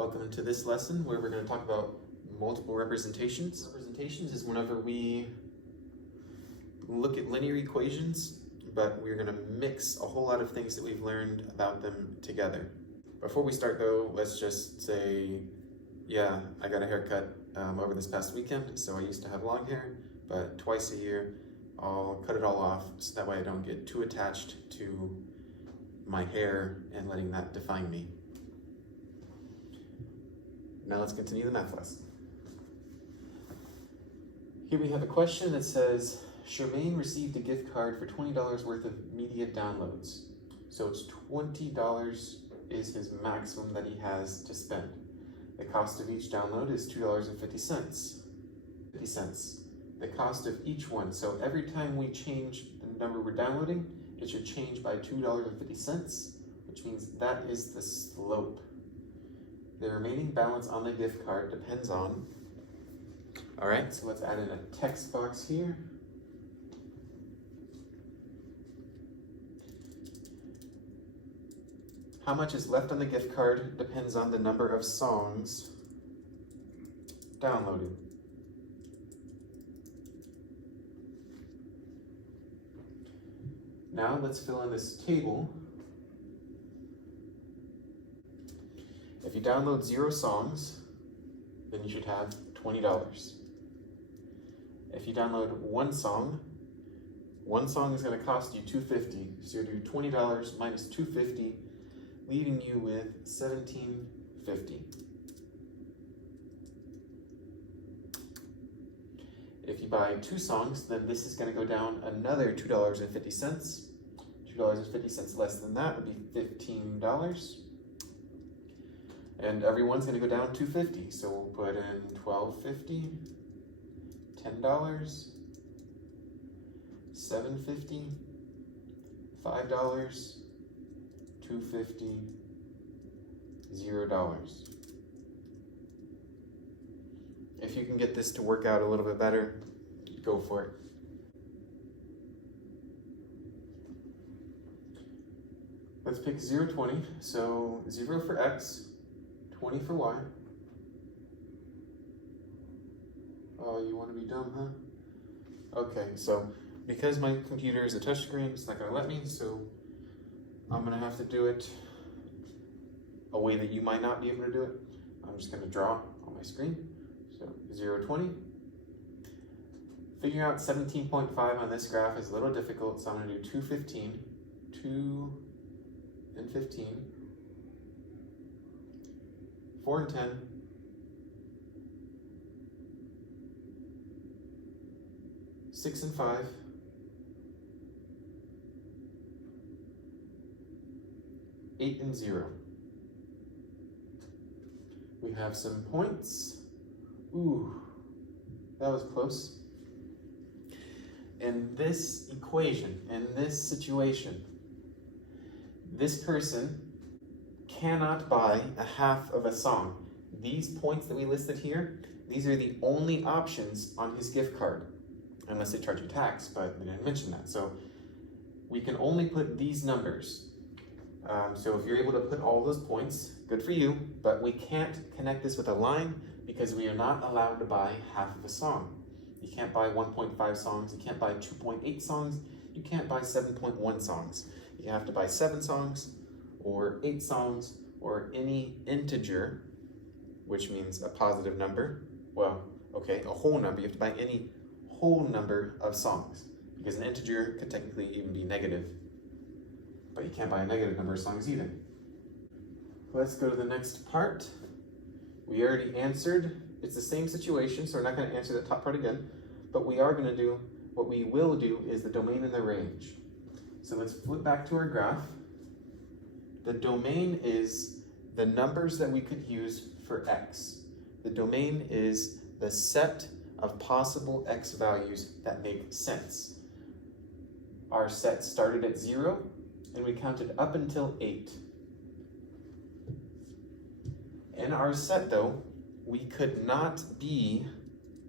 Welcome to this lesson where we're going to talk about multiple representations. Representations is whenever we look at linear equations, but we're going to mix a whole lot of things that we've learned about them together. Before we start though, let's just say, yeah, I got a haircut over this past weekend, so I used to have long hair, but twice a year I'll cut it all off so that way I don't get too attached to my hair and letting that define me. Now let's continue the math lesson. Here we have a question that says, Charmaine received a gift card for $20 worth of media downloads. So it's $20 is his maximum that he has to spend. The cost of each download is $2.50. 50 cents. The cost of each one. So every time we change the number we're downloading, it should change by $2.50, which means that is the slope. The remaining balance on the gift card depends on, all right, so let's add in a text box here. How much is left on the gift card depends on the number of songs downloaded. Now let's fill in this table. If you download 0 songs, then you should have $20. If you download one song is going to cost you $2.50. So you do $20 minus $2.50, leaving you with $17.50. If you buy 2 songs, then this is going to go down another $2.50. $2.50 less than that would be $15. And everyone's going to go down $2.50. So we'll put in $12.50, $10, $7.50, $5, $2.50, $0. If you can get this to work out a little bit better, go for it. Let's pick 0, 20. So 0 for X, 20 for Y. Oh, you want to be dumb, huh? Okay, so because my computer is a touchscreen, it's not going to let me, so I'm going to have to do it a way that you might not be able to do it. I'm just going to draw on my screen. So 0, 20. Figuring out 17.5 on this graph is a little difficult, so I'm going to do 2.15. 2 and 15. 4 and 10. 6 and 5. 8 and 0. We have some points. Ooh, that was close. In this equation, in this situation, this person cannot buy a half of a song. These points that we listed here, these are the only options on his gift card, unless they charge you tax, but they didn't mention that. So we can only put these numbers. So if you're able to put all those points, good for you, but we can't connect this with a line because we are not allowed to buy half of a song. You can't buy 1.5 songs, you can't buy 2.8 songs, you can't buy 7.1 songs. You have to buy 7 songs, or 8 songs, or any integer, which means a positive number. Well, okay, a whole number. You have to buy any whole number of songs, because an integer could technically even be negative, but you can't buy a negative number of songs either. Let's go to the next part. We already answered. It's the same situation, so we're not going to answer that top part again, but we are going to do, what we will do is the domain and the range. So let's flip back to our graph. The domain is the numbers that we could use for X. The domain is the set of possible X values that make sense. Our set started at 0, and we counted up until 8. In our set, though, we could not be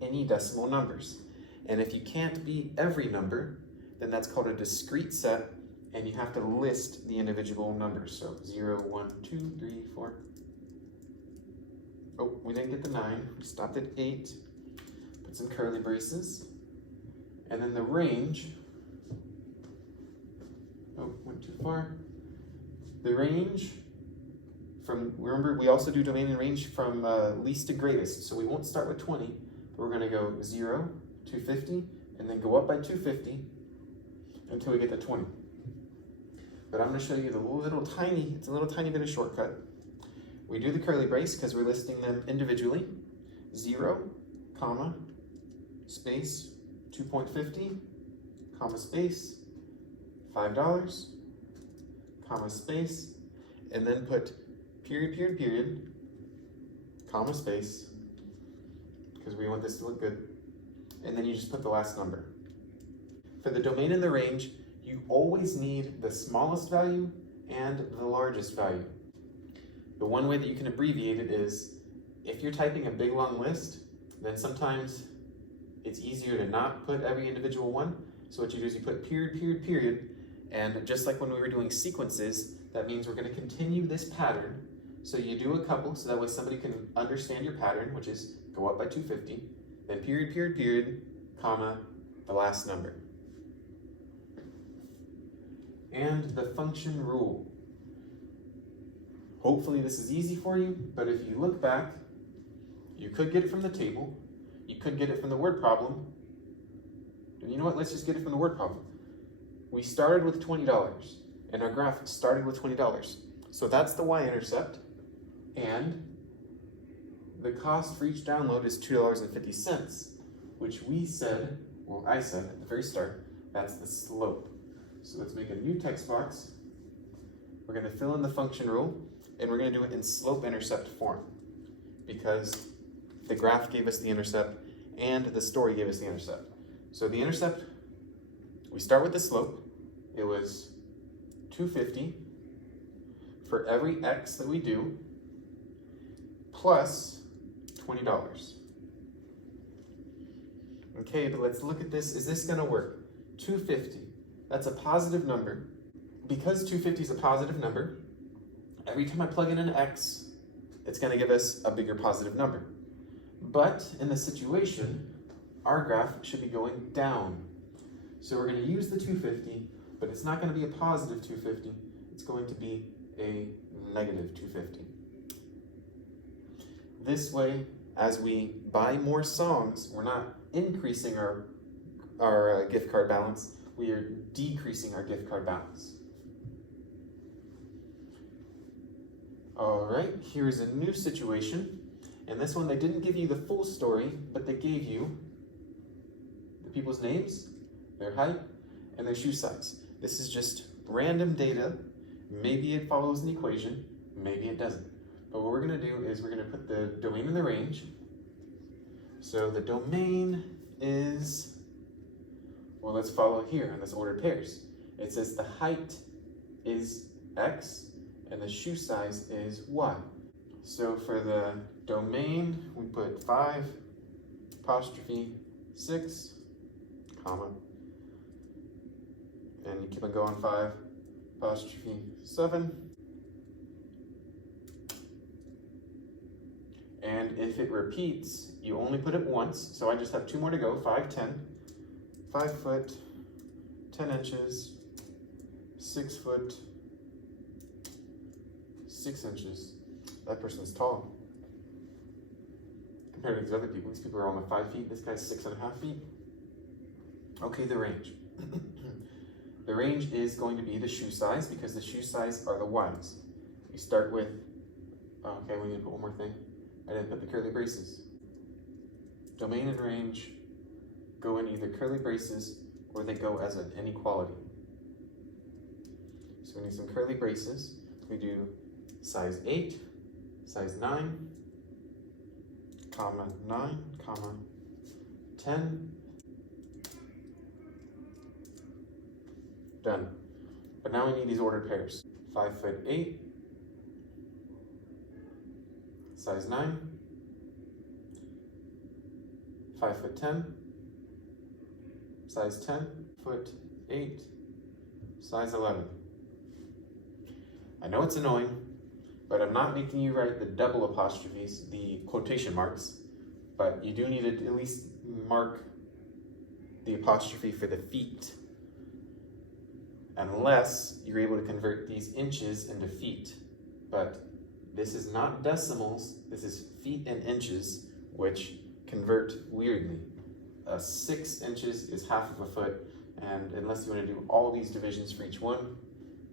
any decimal numbers. And if you can't be every number, then that's called a discrete set, and you have to list the individual numbers. So 0, 1, 2, 3, 4. Oh, we didn't get the 9. We stopped at 8. Put some curly braces. And then the range. Oh, went too far. The range from, remember, we also do domain and range from least to greatest. So we won't start with 20, but we're going to go 0, 250, and then go up by 250 until we get to 20. But I'm going to show you the little tiny, it's a little tiny bit of shortcut. We do the curly brace because we're listing them individually. 0, comma, space, 2.50, comma, space, $5, comma, space, and then put period, period, period, comma, space, because we want this to look good. And then you just put the last number. For the domain and the range, you always need the smallest value and the largest value. The one way that you can abbreviate it is, if you're typing a big long list, then sometimes it's easier to not put every individual one. So what you do is you put period, period, period, and just like when we were doing sequences, that means we're going to continue this pattern. So you do a couple, so that way somebody can understand your pattern, which is go up by 250, then period, period, period, comma, the last number. And the function rule. Hopefully this is easy for you, but if you look back, you could get it from the table, you could get it from the word problem. And you know what, let's just get it from the word problem. We started with $20, and our graph started with $20. So that's the y-intercept, and the cost for each download is $2.50, which we said, well, I said at the very start, that's the slope. So let's make a new text box. We're going to fill in the function rule, and we're going to do it in slope-intercept form, because the graph gave us the intercept, and the story gave us the intercept. So the intercept, we start with the slope. It was 250 for every x that we do, plus $20. Okay, but let's look at this. Is this going to work? 250, that's a positive number. Because 250 is a positive number, every time I plug in an x, it's going to give us a bigger positive number. But in the situation, our graph should be going down. So we're going to use the 250, but it's not going to be a positive 250. It's going to be a negative 250. This way, as we buy more songs, we're not increasing our gift card balance, we are decreasing our gift card balance. All right, here's a new situation. And this one, they didn't give you the full story, but they gave you the people's names, their height, and their shoe size. This is just random data. Maybe it follows an equation, maybe it doesn't. But what we're going to do is we're going to put the domain in the range. So the domain is, well, let's follow here in this ordered pairs. It says the height is x and the shoe size is y. So for the domain, we put 5 apostrophe 6, comma, and you keep on going 5 apostrophe 7. And if it repeats, you only put it once. So I just have 2 more to go, 5, 10, 5 foot, 10 inches, 6 foot, 6 inches. That person's tall compared to these other people. These people are only 5 feet. This guy's 6.5 feet. Okay, the range. The range is going to be the shoe size because the shoe size are the y's. We start with, okay, we need to put one more thing. I didn't put the curly braces. Domain and range go in either curly braces or they go as an inequality. So we need some curly braces. We do size 8, size 9, comma 9, comma 10. Done. But now we need these ordered pairs. 5 foot 8, size 9, 5 foot 10, size 10, foot 8, size 11. I know it's annoying, but I'm not making you write the double apostrophes, the quotation marks, but you do need to at least mark the apostrophe for the feet, unless you're able to convert these inches into feet. But this is not decimals, this is feet and inches, which convert weirdly. 6 inches is half of a foot, and unless you want to do all these divisions for each one,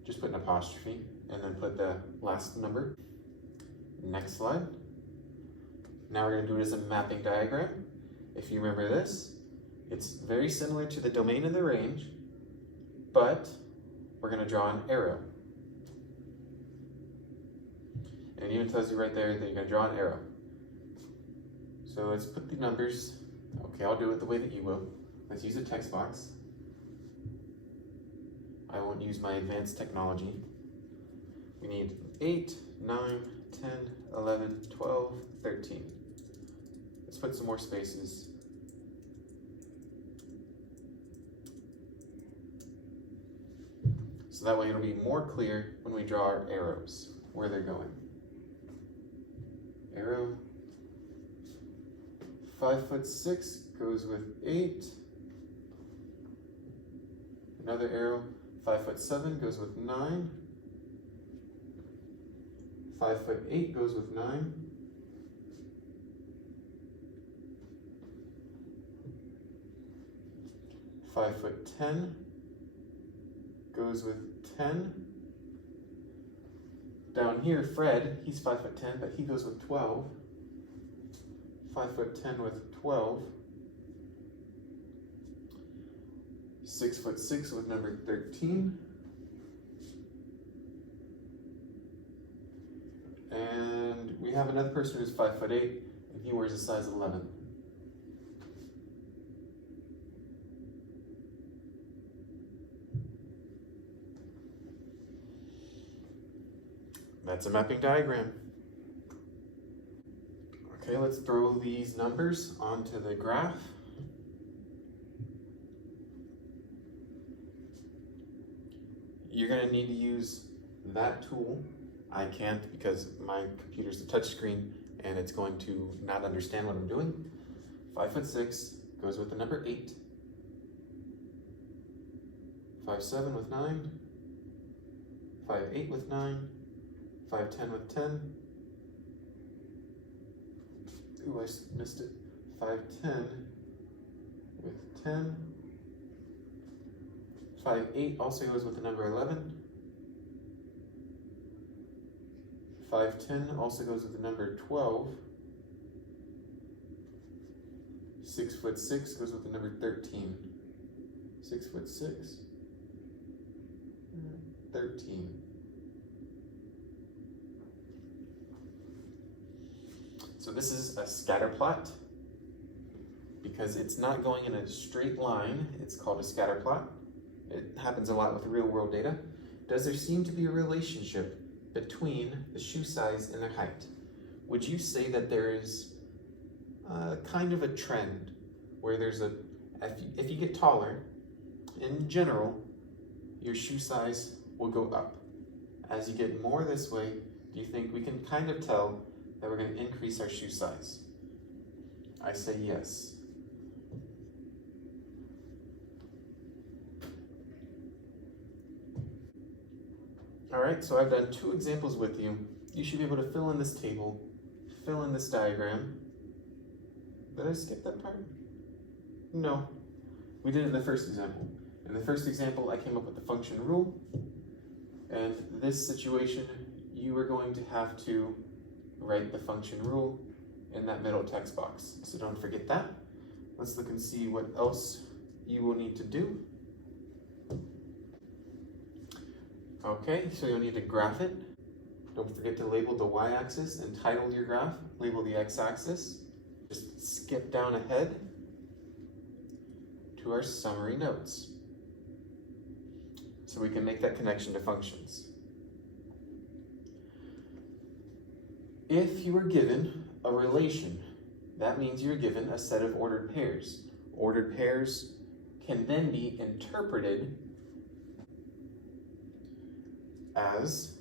just put an apostrophe and then put the last number. Next slide. Now we're going to do it as a mapping diagram. If you remember this, it's very similar to the domain and the range, but we're going to draw an arrow. And it even tells you right there that you're going to draw an arrow. So let's put the numbers. Okay, I'll do it the way that you will. Let's use a text box. I won't use my advanced technology. We need 8, 9, 10, 11, 12, 13. Let's put some more spaces. So that way it'll be more clear when we draw our arrows, where they're going. Arrow. 5'6" goes with 8. Another arrow. 5'7" goes with 9. 5'8" goes with 9. 5'10" goes with 10. Down here, Fred, he's 5'10", but he goes with 12. 5'10" with 12. 6'6" with number 13. And we have another person who's 5'8", and he wears a size 11. That's a mapping diagram. Okay, let's throw these numbers onto the graph. You're going to need to use that tool. I can't because my computer's a touchscreen and it's going to not understand what I'm doing. 5'6" goes with the number 8. 5'7" with 9. 5'8" with 9. 5'10" with 10. Ooh, I missed it. 5'10" with 10. 5'8" also goes with the number 11. 5'10" also goes with the number 12. 6'6" goes with the number 13. 6'6", 13. So this is a scatter plot. Because it's not going in a straight line, it's called a scatter plot. It happens a lot with real world data. Does there seem to be a relationship between the shoe size and the height? Would you say that there is kind of a trend where there's a, if you get taller, in general, your shoe size will go up. As you get more this way, do you think we can kind of tell that we're going to increase our shoe size? I say yes. Alright, so I've done 2 examples with you. You should be able to fill in this table, fill in this diagram. Did I skip that part? No. We did it in the first example. In the first example, I came up with the function rule. And this situation, you are going to have to write the function rule in that middle text box. So don't forget that. Let's look and see what else you will need to do. Okay, so you'll need to graph it. Don't forget to label the y-axis and title your graph. Label the x-axis. Just skip down ahead to our summary notes so we can make that connection to functions. If you were given a relation, that means you're given a set of ordered pairs. Ordered pairs can then be interpreted as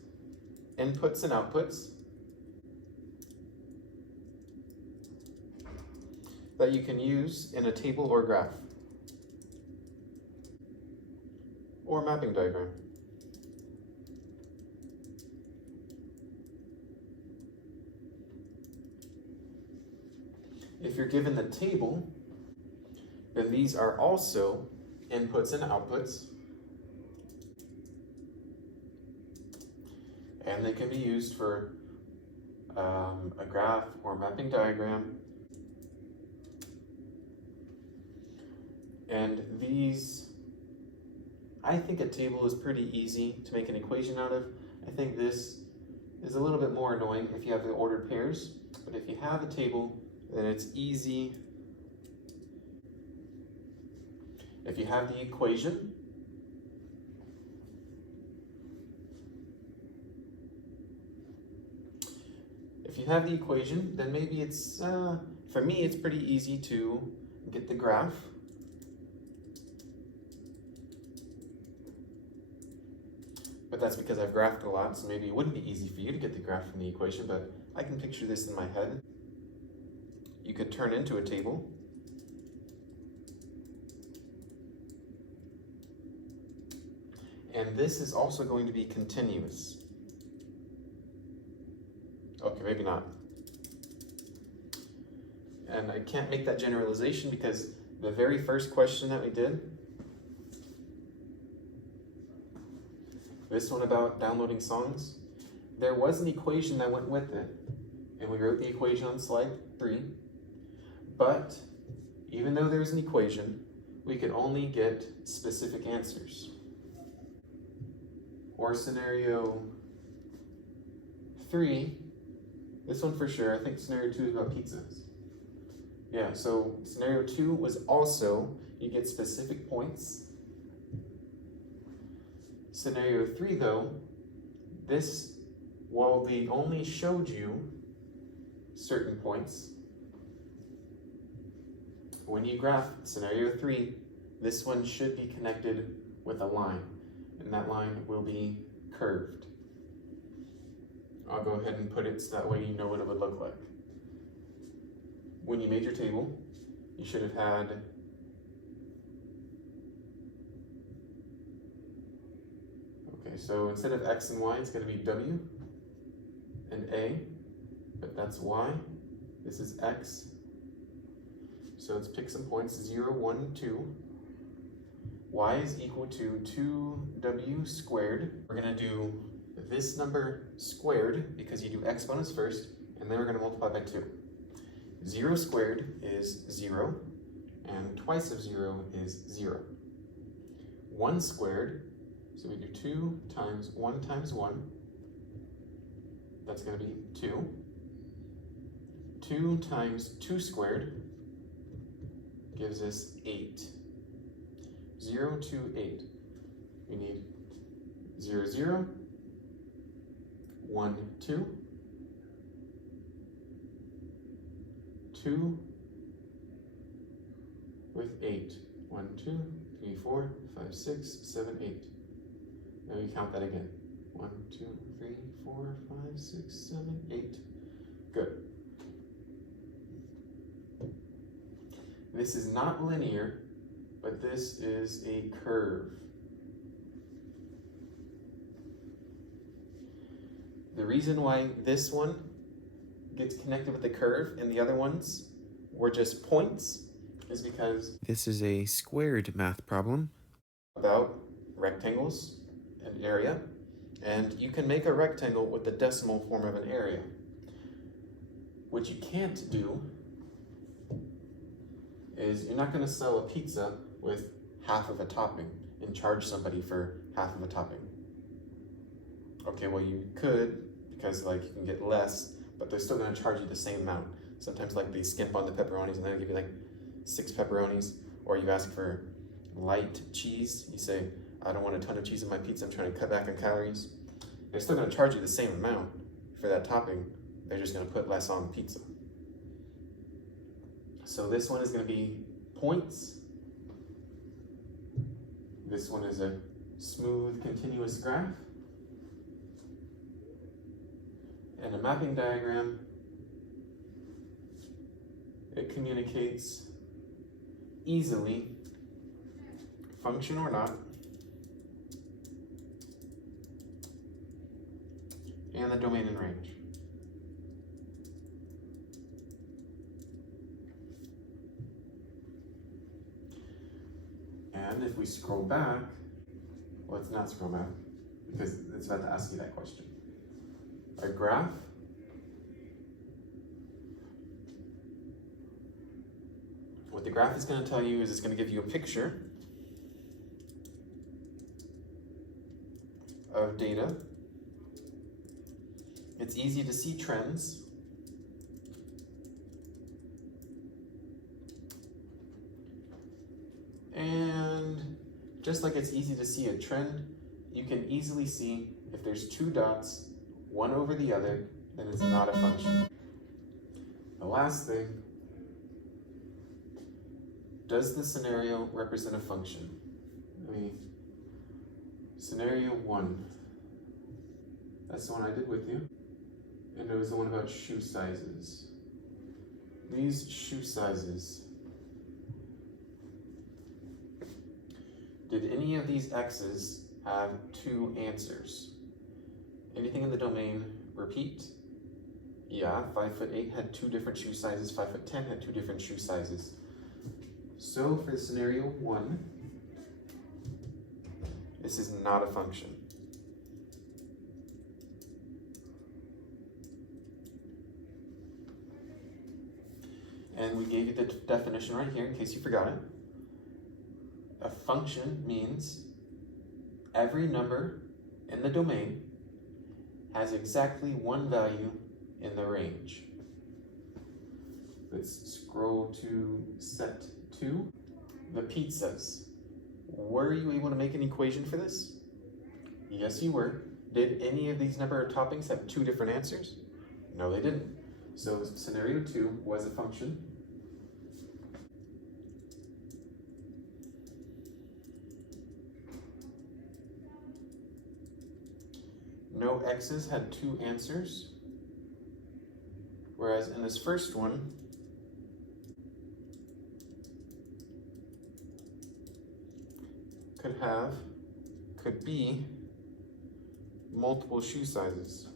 inputs and outputs that you can use in a table or graph or mapping diagram. If you're given the table, then these are also inputs and outputs, and they can be used for a graph or mapping diagram. And these, I think a table is pretty easy to make an equation out of. I think this is a little bit more annoying if you have the ordered pairs, but if you have a table, then it's easy. If you have the equation, then maybe it's, for me, it's pretty easy to get the graph. But that's because I've graphed a lot, so maybe it wouldn't be easy for you to get the graph from the equation, but I can picture this in my head. You could turn into a table. And this is also going to be continuous. Okay, maybe not. And I can't make that generalization because the very first question that we did, this one about downloading songs, there was an equation that went with it. And we wrote the equation on slide 3. But even though there's an equation, we could only get specific answers. Or scenario 3, this one for sure, I think scenario 2 is about pizzas. Yeah, so scenario 2 was also, you get specific points. Scenario 3 though, this, while they only showed you certain points, when you graph scenario 3, this one should be connected with a line, and that line will be curved. I'll go ahead and put it so that way you know what it would look like. When you made your table, you should have had so instead of X and Y, it's going to be W and A, but that's Y. This is X. So let's pick some points, 0, 1, 2. Y is equal to 2W squared. We're going to do this number squared because you do exponents first, and then we're going to multiply by 2. 0 squared is 0, and twice of 0 is 0. 1 squared, so we do 2 times 1, that's going to be 2. 2 times 2 squared gives us 8. 0 to 8. We need 0, 0, 1, 2, 2 with 8. 1, 2, 3, 4, 5, 6, 7, 8. Now you count that again. 1, 2, 3, 4, 5, 6, 7, 8. Good. This is not linear, but this is a curve. The reason why this one gets connected with the curve and the other ones were just points is because this is a squared math problem about rectangles and area, and you can make a rectangle with the decimal form of an area. What you can't do is you're not going to sell a pizza with half of a topping and charge somebody for half of a topping. Okay, well you could, because like you can get less, but they're still going to charge you the same amount. Sometimes like they skimp on the pepperonis and then they give you like 6 pepperonis, or you ask for light cheese. You say, I don't want a ton of cheese in my pizza, I'm trying to cut back on calories. They're still going to charge you the same amount for that topping. They're just going to put less on the pizza. So this one is going to be points. This one is a smooth, continuous graph. And a mapping diagram, it communicates easily, function or not, and the domain and range. And if we scroll back, well, let's not scroll back because it's about to ask you that question. A graph what the graph is going to tell you is it's going to give you a picture of data. It's easy to see trends. And just like it's easy to see a trend, you can easily see if there's two dots, one over the other, then it's not a function. The last thing, does the scenario represent a function? Scenario 1, that's the one I did with you, and it was the one about shoe sizes. These shoe sizes, did any of these x's have two answers? Anything in the domain repeat? Yeah, 5'8" had two different shoe sizes, 5'10" had two different shoe sizes. So for scenario 1, this is not a function. And we gave you the definition right here in case you forgot it. A function means every number in the domain has exactly one value in the range. Let's scroll to set 2. The pizzas. Were you able to make an equation for this? Yes, you were. Did any of these number of toppings have two different answers? No, they didn't. So scenario 2 was a function. No x's had two answers. Whereas in this first one, could be multiple shoe sizes.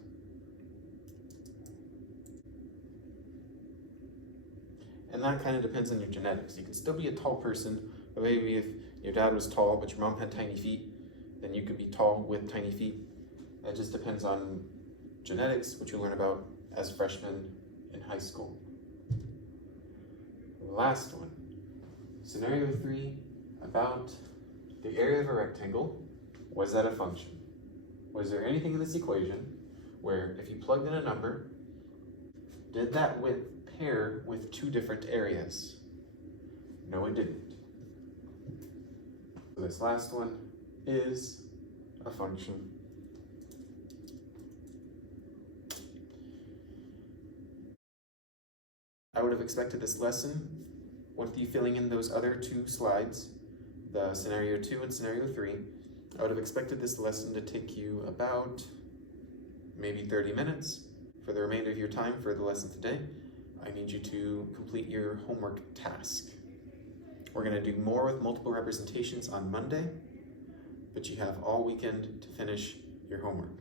And that kind of depends on your genetics. You can still be a tall person, but maybe if your dad was tall but your mom had tiny feet, then you could be tall with tiny feet. It just depends on genetics, which you learn about as freshmen in high school. Last one, scenario 3, about the area of a rectangle. Was that a function? Was there anything in this equation where if you plugged in a number, did that width pair with two different areas? No, it didn't. So this last one is a function. I would have expected this lesson, with you filling in those other two slides, the scenario 2 and scenario 3, I would have expected this lesson to take you about maybe 30 minutes. For the remainder of your time for the lesson today, I need you to complete your homework task. We're going to do more with multiple representations on Monday, but you have all weekend to finish your homework.